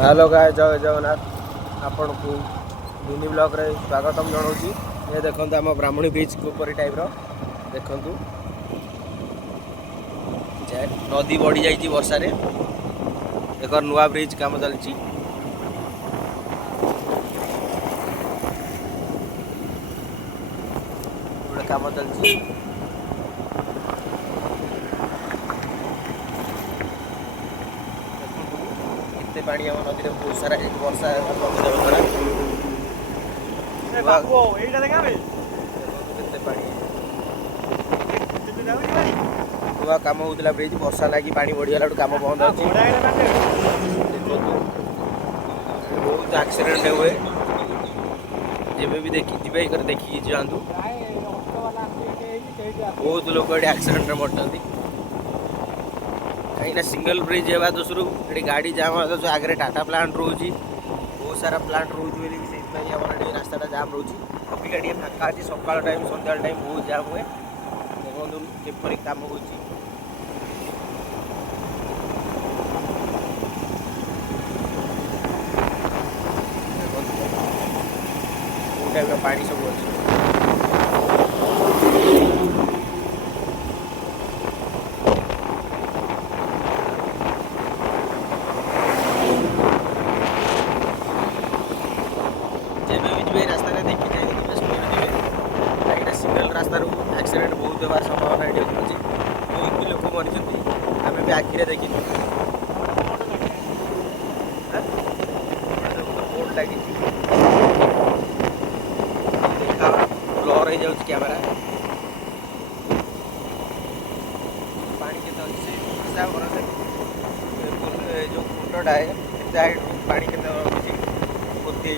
Hello गाय जय जगन्नाथ आपण को मिनी ब्लॉग रे स्वागतम जनाऊँगी। ये देखो आम ब्राह्मणी बीच ऊपर टाइप देखु नदी बढ़ी जाइए वर्षा रे एक नुआ ब्रिज काम चलती काम चलती केते पानी आम नदी में बहुत सारा वर्षा नुआ काम होता ब्रिज वर्षा लगी पानी बढ़ीगला काम बंद अच्छी बहुत एक्सीडेंट हुए जब भी देखिए जातु बहुत लोग ये एक्सीडेंट मरते कहीं सिंगल ब्रिज है दोसर ये गाड़ी जाम आगे टाटा प्लांट रोचे बहुत सारा प्लांट रोचे रास्ता जाम रोचे अबिका टे फाँका अच्छी सकाल टाइम सन्ध्या टाइम बहुत जाम हुए देखो किपरि काम हो पानी सब अच्छी रास्ता देखी जाए सिंगल रास्ता एक्सीडेंट बहुत होवार संभावना ये अच्छी बहुत भी लोग मरी आम भी आखिरे देखी बोर्ड लगी ब्लर हो जाऊँ कैमेरा पानी के हिसाब कर जो कुंडा है पानी के पोती